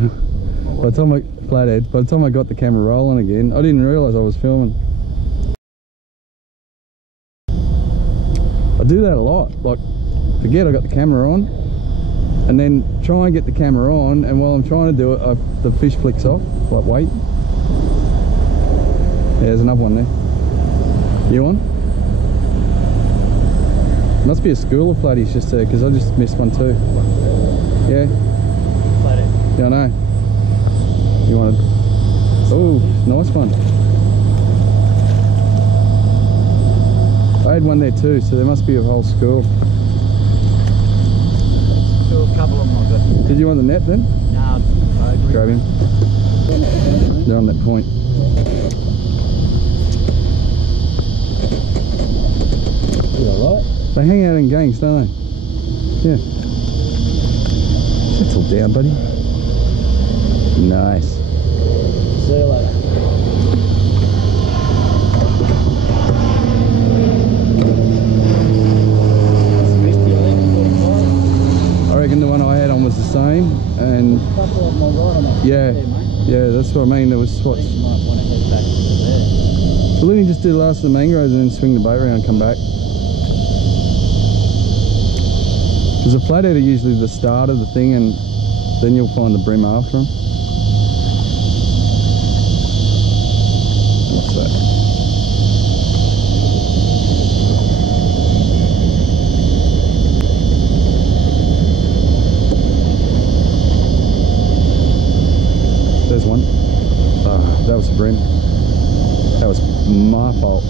By the time flathead, by the time I got the camera rolling again, I didn't realise I was filming. I do that a lot, like forget I got the camera on and then try and get the camera on, and while I'm trying to do it, the fish flicks off, like wait. Yeah, there's another one there. You on? Must be a school of flatties just there, because I just missed one too. Yeah? Flathead. Yeah, I know. You wanted... Oh, nice one. I had one there too, so there must be a whole school. Still a couple of them I got. Did you want the net then? No, grab him. They're on that point. You alright? They hang out in gangs, don't they? Yeah. Settle down, buddy. Nice. See you later. I reckon the one I had on was the same, and yeah, yeah, that's what I mean. There was what. You might want to head back to there. Well, then you just do the last of the mangroves and then swing the boat around and come back. Because the flathead are usually the start of the thing, and then you'll find the bream after them. What's that? There's one. Ah, that was a bream. That was my fault.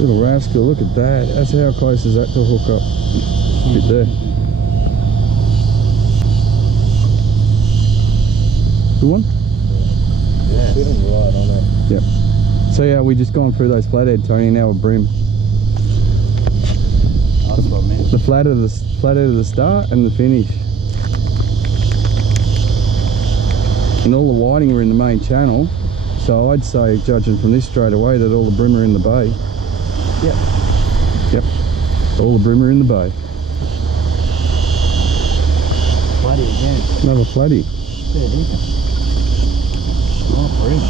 Little rascal, look at that. That's how close is that to hook up? Bit there. Good one? Yeah. Sitting right on it. Yep. So yeah, we just gone through those flathead, Tony, now a bream. That's what I meant. The flathead of the start and the finish. And all the whiting are in the main channel, so I'd say, judging from this straight away, that all the bream are in the bay. Yep. Yep. All the bream are in the bay. Flatty again. Another flatty. Fair dinkum. Oh, bream.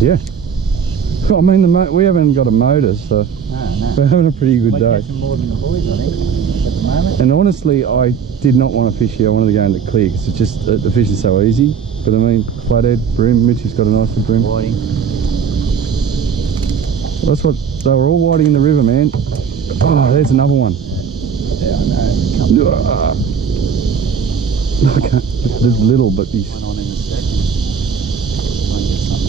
Yeah. I mean, we haven't got a motor, so no. we're having a pretty good day. Catching more than the boys, I think, at the moment. And honestly, I did not want to fish here. I wanted to go into clear because it's just the fish is so easy. But I mean, flathead, bream. Mitchy's got a nice little bream. Whiting. That's what they were all whiting in the river, man. Oh, there's another one. Yeah, I know. Okay, there's little, but he's. One on in a second. Try and get something.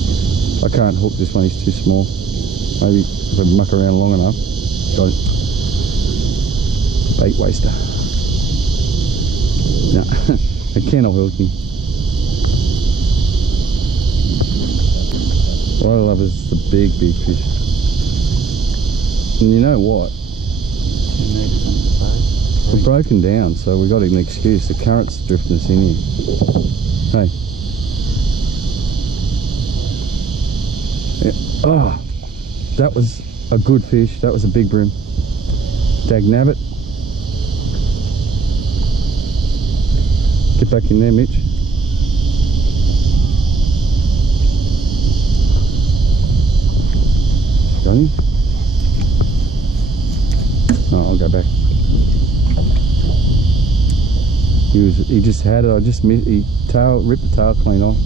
I can't hook this one, he's too small. Maybe if I muck around long enough. Got it. Bait waster. No, I cannot hook him. What I love is the big fish. And you know what? We're broken down, so we got an excuse. The current's drifting us in here. Hey. Yeah. Oh, that was a good fish. That was a big bream. Dagnabbit. Get back in there, Mitch. Got him? No, I'll go back. He just had it. I just missed. He ripped the tail clean off.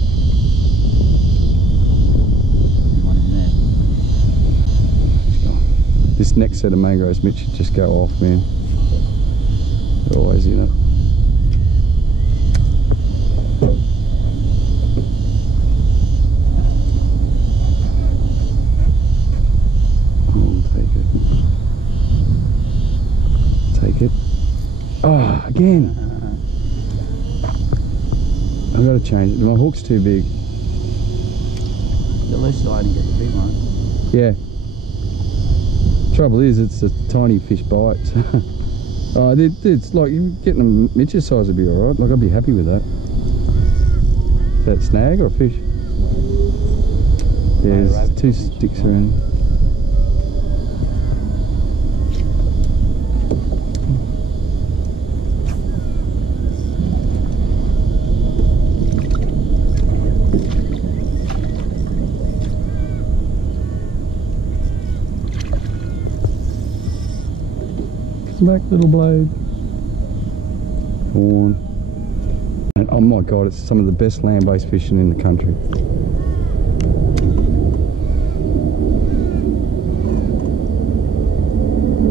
This next set of mangroves, Mitch, should just go off, man. They're always in it. I'll take it. Take it. Oh, again. I've got to change it. My hook's too big. At least I didn't get the big one. Yeah. Trouble is, it's a tiny fish bite. So Oh, it's like you're getting them midget size would be alright. Like I'd be happy with that. Is that snag or a fish? Yeah, there's 2 sticks around. Back, little blade. Horne. And oh my god, it's some of the best land-based fishing in the country.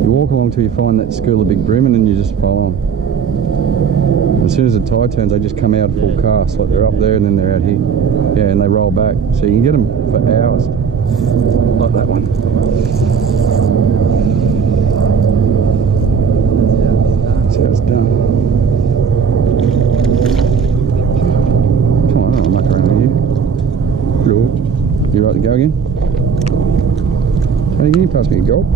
You walk along till you find that school of big bream and then you just follow them. As soon as the tide turns, they just come out full cast, like they're up there and then they're out here. Yeah, and they roll back. So you can get them for hours. Like that one. That's how it's done. Come on, I don't muck around with you. Good. You right to go again? Hey, can you pass me a gulp?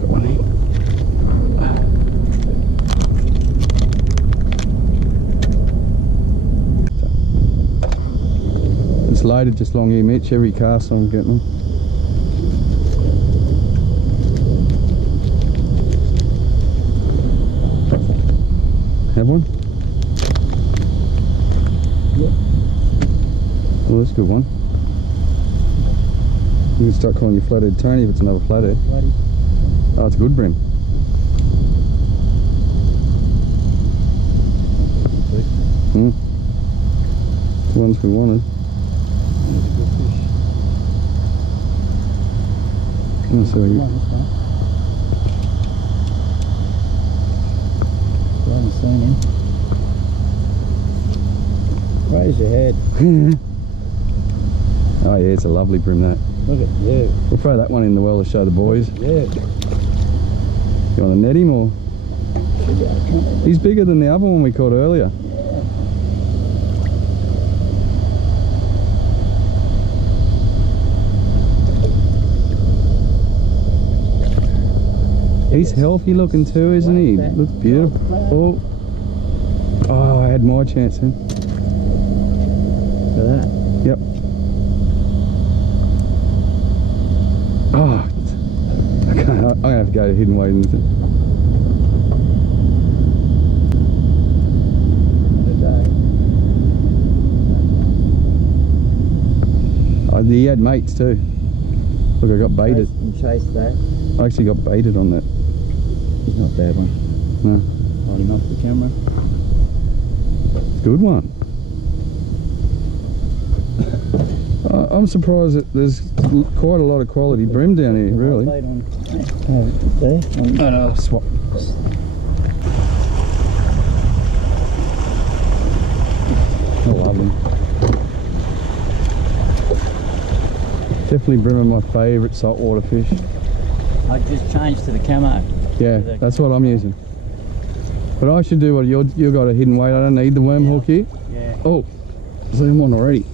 Got one here. It's loaded just long here, Mitch. Every cast I'm getting them. Have one? Yep. Well, that's a good one. You can start calling you flathead Tony if it's another flathead. Bloody. Oh, it's a good brim. The ones we wanted. Oh, sorry. Come on, this one. I haven't seen him. Raise your head. Oh yeah, it's a lovely brim that. Look at you. We'll throw that one in the well to show the boys. Yeah. You want to net him or? He's bigger than the other one we caught earlier. He's healthy looking too, isn't he? Looks beautiful. Oh, I had my chance then. Look at that. Yep. Oh, okay, I'm gonna have to go to hidden weight. Oh, he had mates too. Look, I got baited. Chase that. I actually got baited on that. He's not a bad one. No. Hold him off the camera. Good one. I'm surprised that there's quite a lot of quality bream down here, really. There. I'll swap. I love them. Definitely bream are my favourite saltwater fish. I just changed to the camo. Yeah, that's what I'm using. But I should do what you got a hidden weight. I don't need the worm hook here. Yeah. Oh, there's one already.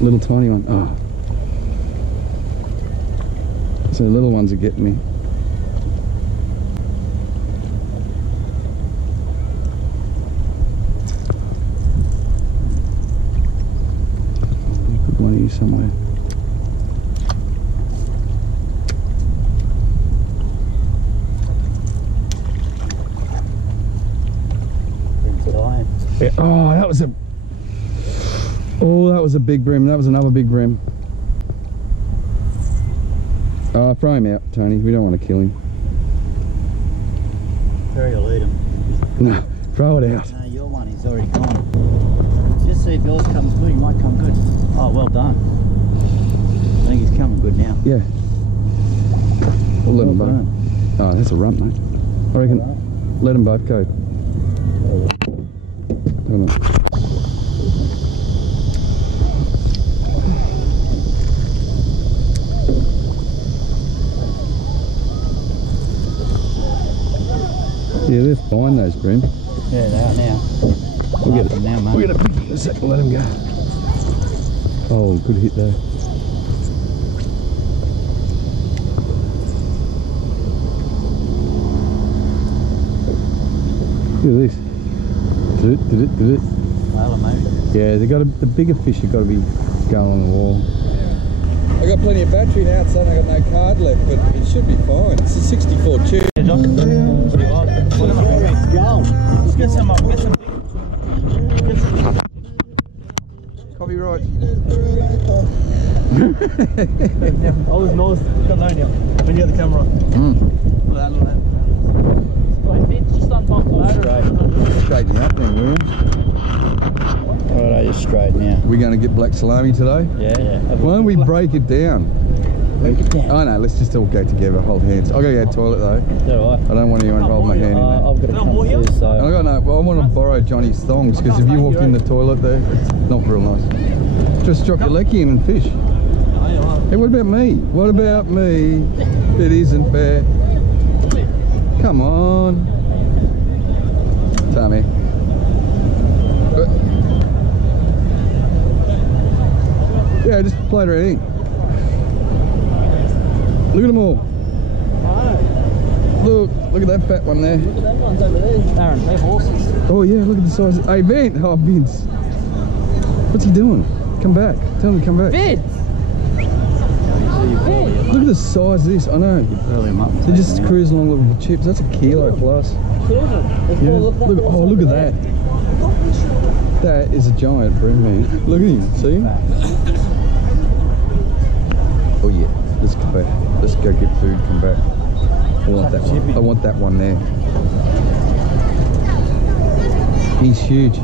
Little tiny one. Oh. So the little ones are getting me. Put one here somewhere. Yeah. Oh, that was a big bream. That was another big bream. Throw him out, Tony. We don't want to kill him. Terry will eat him. No, throw it out. No, your one is already gone. Just see if yours comes good. He might come good. Oh, well done. I think he's coming good now. Yeah. We'll let them Well both. Oh, that's a rump, mate. I reckon let them both go. Hold on. Yeah, they're fine, those bream. Yeah, they are now. We'll get it now, mate. We'll get a pick in a second. Let them go. Oh, good hit there. Look at this. Did it? Whaler, maybe. Yeah, the bigger fish have got to be going on the wall. I got plenty of battery now, son. I got no card left, but it should be fine. It's a 64 tube. Yeah, Josh. Let's get some up. Get some. Copyright. I was nice. Got no now. When you got the camera on. Look at that. Just unbox the motor. Straighten you up then, will you? Alright, just straight now. We're going to get black salami today? Yeah. Why don't we break it down? Break it down? Oh no, let's just all go together, hold hands. I'll go get a toilet though. So I don't want anyone to hold my hand in there. I've got to come too, so... I got no, well, I want to borrow Johnny's thongs, because if you walked in the toilet there, it's not real nice. Just drop your lecky in and fish. Hey, what about me? What about me? It isn't fair. Come on. Tommy. Yeah, just play it around. Look at them all. Look at that fat one there. Look at that one's over there. Aaron, they're horses. Oh yeah, look at the size. Hey, Vince. Oh, Vince. What's he doing? Come back. Tell him to come back. Vince! Look at the size of this. I know. They're just cruising along looking for chips. That's a kilo plus. Yeah. Look at that. That is a giant bream, man. Look at him. See him? Oh yeah. Let's go back. Let's go get food. Come back. I want that one. I want that one there. He's huge.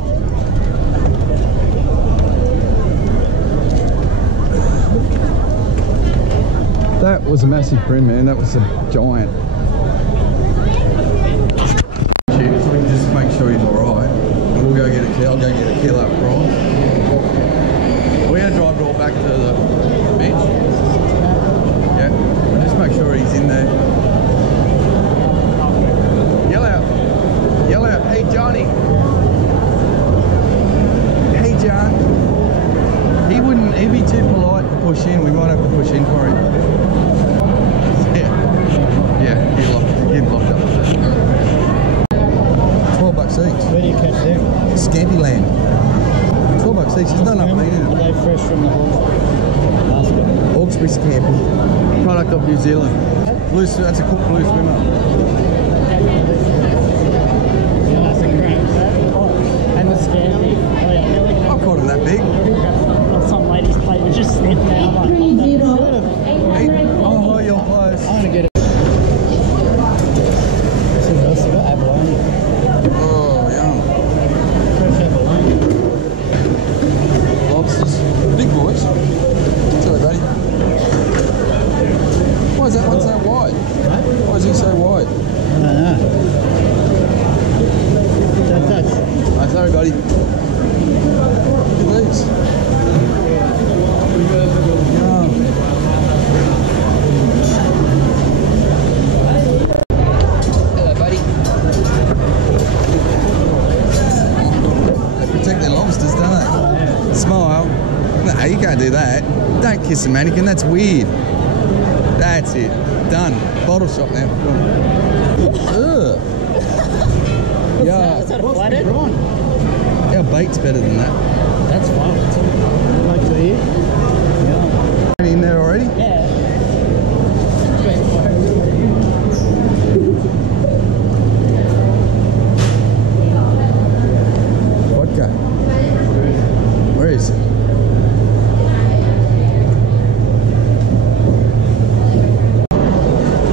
That was a massive bream, man. That was a giant. So we can just make sure he's alright. And we'll go get a kilo. I'll go get a kilo of prawns. We're going to drive it all back to the beach. Yeah. Just make sure he's in there. Yell out. Yell out. Hey, Johnny. Hey, John. He'd be too polite to push in. We might have to push in for him. Yeah, get locked up. $12 each. Where do you catch them? Scampy land. $12 each. There's not enough meat in Are it. they fresh from the basket? Hawkesbury Scampi. Product of New Zealand. That's a cooked blue swimmer. And the scampi. Oh yeah, I've caught him that big. some lady's plate was just sitting there. I'm like, Hey, oh, you're close. I'm gonna get it. See what else you got? Abalone. Oh, yum. Fresh abalone. Lobsters. Big boys. Sorry, buddy. Why is that one so wide? Why is he so wide? I don't know. Oh, sorry, buddy. Look at these. Yum. Hello, buddy. They protect their lobsters, don't they? Smile. No, you can't do that. Don't kiss a mannequin, that's weird. That's it. Done. Bottle shop now. Ugh. Yeah. Is that a flathead? Our bait's better than that. That's fine. Like to eat? Yeah. In there already? Yeah. Vodka. Where is it?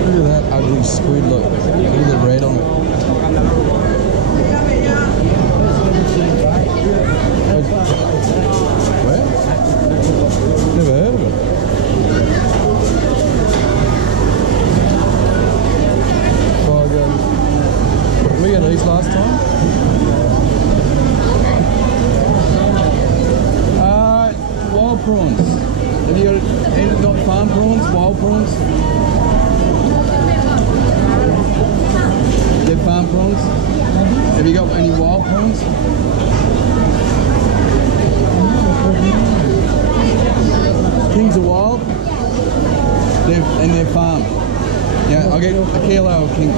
Look at that ugly squid, look. Look at the red on it. Where? Never heard of it. We had these last time. Wild prawns. Have you got farm prawns? Wild prawns? Get farm prawns? Have you got any wild prawns? Kings are wild. They're farm. Yeah, I'll get a kilo of king.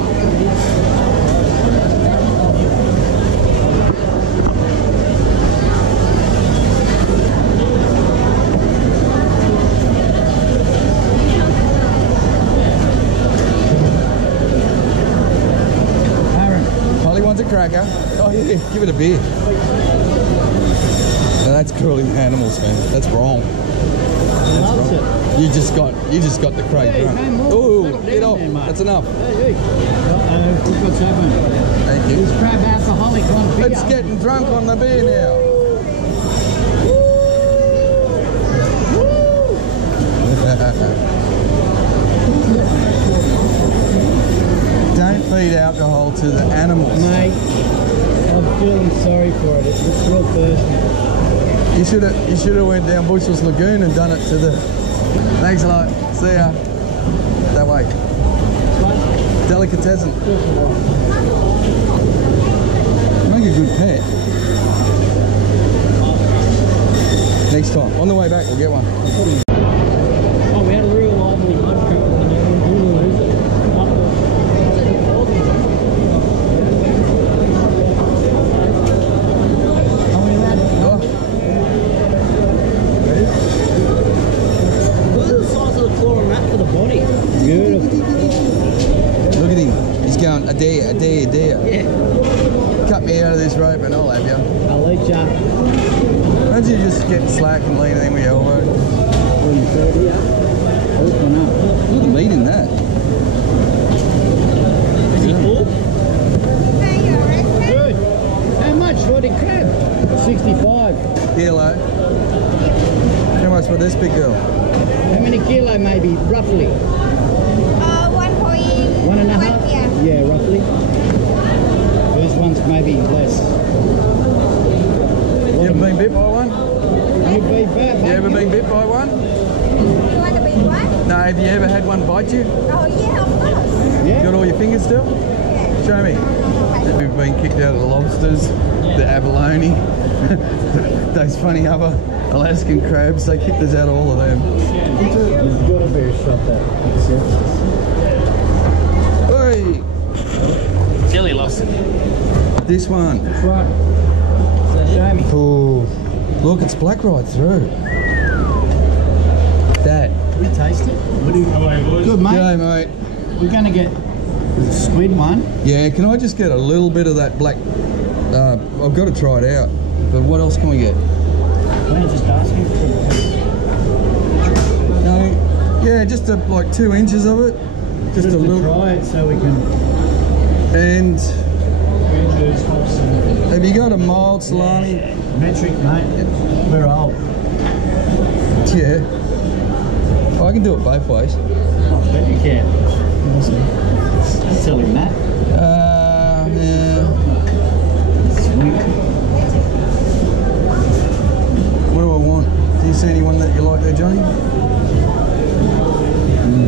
cracker. Oh yeah, give it a beer. No, that's cruelty to animals, man. That's wrong. Loves it. You just got the crate drunk. Oh, get off. That's enough. Look what's happening. Thank you. This crab alcoholic on beer. It's getting drunk on the beer now. Don't feed alcohol to the animals. Mate, I'm feeling sorry for it. It's real thirsty. You should have went down Bushells Lagoon and done it to the... Thanks a lot. See ya. That way. Delicatessen. Make a good pet. Next time. On the way back, we'll get one. Oh, we had a real lively mud trip. Going a day. Yeah. Cut me out of this rope and I'll have you. I'll eat ya. Imagine you just get slack and lean in with your elbow. Look at the meat in that. Is he full? Good. How much for the crab? 65. Kilo. How much for this big girl? How many kilo maybe, roughly? 1.5? Yeah, roughly. This one's maybe less. You ever been bit by one? You've been bit? You ever been bit by one? You want to be what? No, have you ever had one bite you? Oh, yeah, of course. Yeah. Got all your fingers still? Yeah. Show me. We've been kicked out of the lobsters, the abalone, those funny other Alaskan crabs. They kicked us out of all of them. There's got to be a shot that accepts. Jelly lost it. This one. That's right. Show me. Oh, look, it's black right through. That. We taste it. What do you Good, mate. Yeah, mate. We're going to get the squid one. Yeah, can I just get a little bit of that black? I've got to try it out. But what else can we get? Why don't you just ask him for No. Yeah, just like 2 inches of it. Just a little. Try it so we can. And have you got a mild salami? Metric, mate. We're old. Yeah. Oh, I can do it both ways. I bet you can. Awesome. Don't tell him that. Yeah. Sweet. What do I want? Do you see anyone that you like there, Johnny?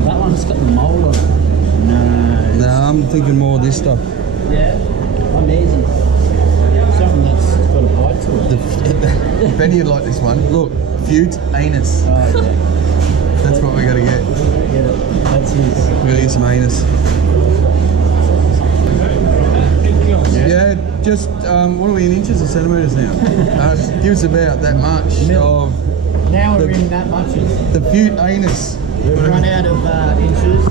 That one's got the mould on it. No, I'm thinking more of this stuff. Yeah, amazing. Something that's got a bite to it. Benny would like this one. Look, Fute anus. Oh, yeah. That's what we got to get. Get it. That's his. We got to get some anus. Yeah, just what are we in inches or centimetres now? Give us about that much of. Now we're in that much. The Fute anus. We've run out of inches.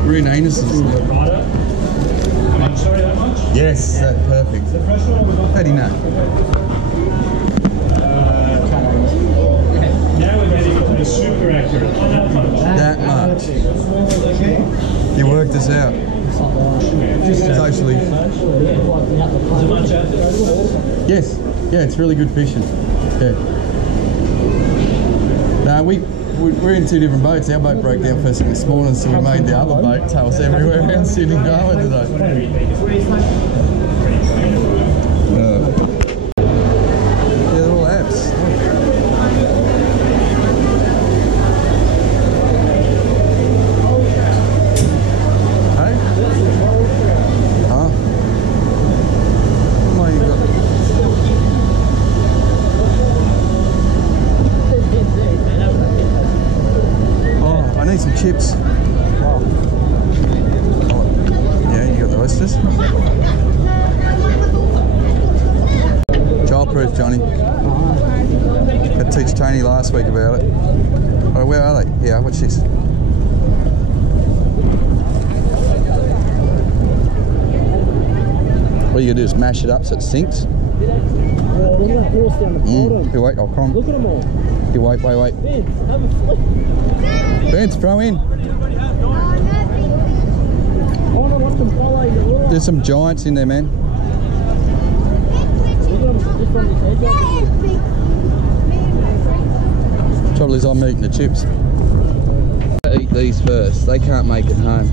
We're in anuses. Sorry, that much? Yes, that's perfect. How do you know? Now we're getting to be super accurate. That much. That much. You worked this out. Socially. Is it much out there? Yes. Yeah, it's really good fishing. Yeah. No, we're in 2 different boats. Our boat broke down first thing this morning, so we made the other boat tow us everywhere around Sydney Harbour today. Yeah, they're all apps. Hey? Huh? What you got? I need some chips. Oh. Yeah, you got the oysters. Childproof, Johnny. Had to teach Tony last week about it. Oh, where are they? Yeah, watch this. All you do is mash it up so it sinks. Oh, look at that horse down the bottom. Here, wait, I'll come. Look at them all. Here, wait. Vince, have a flip. Vince, throw in. I want to watch them follow you. There's some giants in there, man. Look at them just on his head. Trouble is, I'm eating the chips. Eat these first. They can't make it home.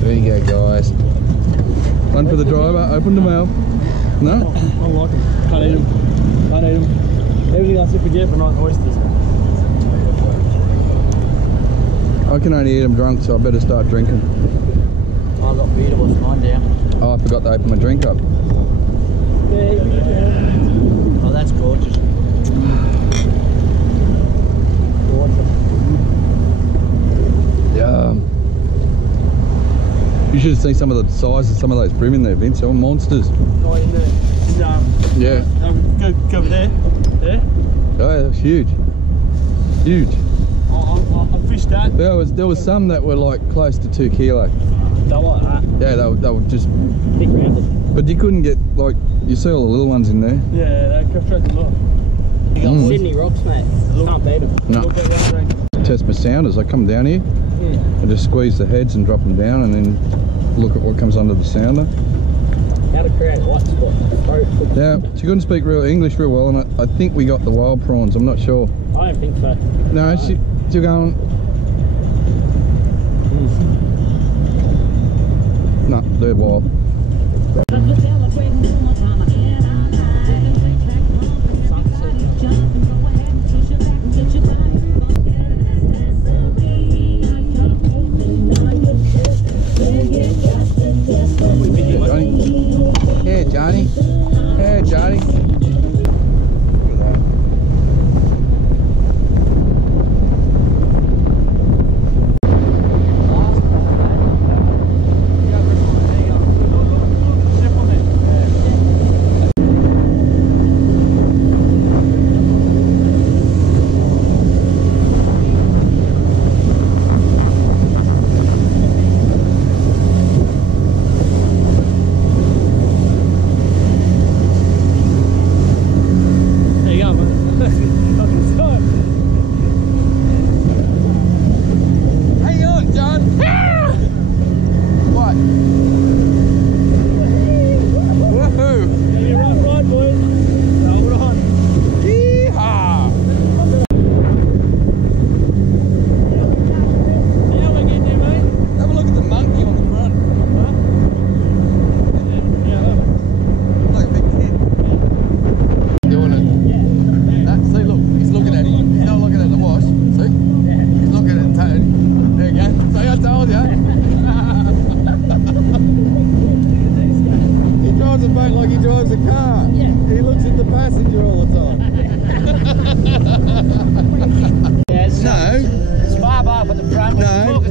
There you go, guys. One for the driver. Open the mouth. No? I don't like them. Can't eat them. Everything else you forget, but not oysters. I can only eat them drunk, so I better start drinking. I got beer to wash mine down. Oh, I forgot to open my drink up. Oh, that's gorgeous. Yeah. You should have seen some of the size of some of those bream in there, Vince. They're all monsters. Oh, in there. Yeah. Go over there. There. Oh, that's huge. Huge. I fished that. There was some that were like close to 2 kilo. Don't like that. Yeah, they were just. Big rounded. But you couldn't get like you see all the little ones in there. Yeah, they go straight to the lot. You got Sydney rocks, mate. Can't beat them. No. Look at that. Test my sounders. I come down here. Yeah. I just squeeze the heads and drop them down, and then look at what comes under the sounder. How to create a white spot. Yeah, she couldn't speak real English real well, and I think we got the wild prawns. I'm not sure. I don't think so. No, she's going. No, they're wild. Yeah, Johnny. Yeah, Johnny.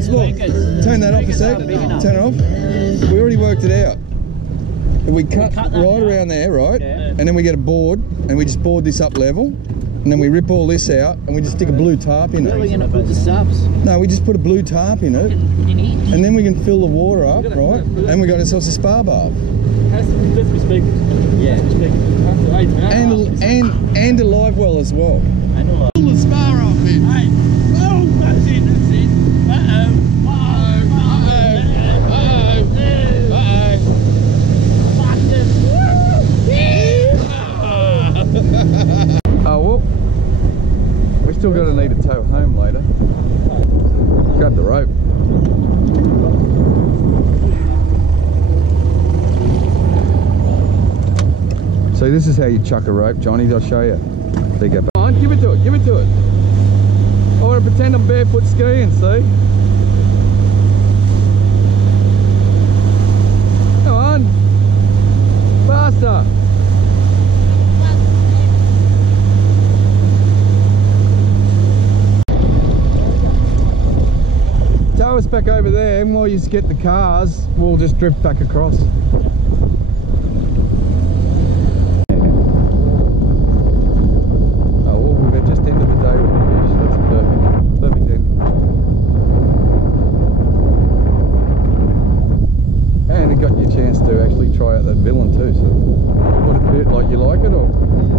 Look at that. Turn it off. We already worked it out. We cut right around there, right? Yeah. And then we get a board and we just board this up level, and then we rip all this out and we just stick a blue tarp in it. Where are we going to put the subs? No, we just put a blue tarp in it, and then we can fill the water up, right? And we got ourselves a spa bath. Yeah. And a live well as well. And a live. Pull the spa off it. Hey. Oh, that's it. Oh well, we're still going to need a tow home later. Grab the rope. So this is how you chuck a rope, Johnny. I'll show you. There you go. Come on, give it to it. Give it to it. I want to pretend I'm barefoot skiing. See? Come on, faster. Tow us back over there, and while you get the cars, we'll just drift back across. Oh, well, we've just ended the day with the fish. That's a perfect end. that villain too. So, what a bit, like, you like it or?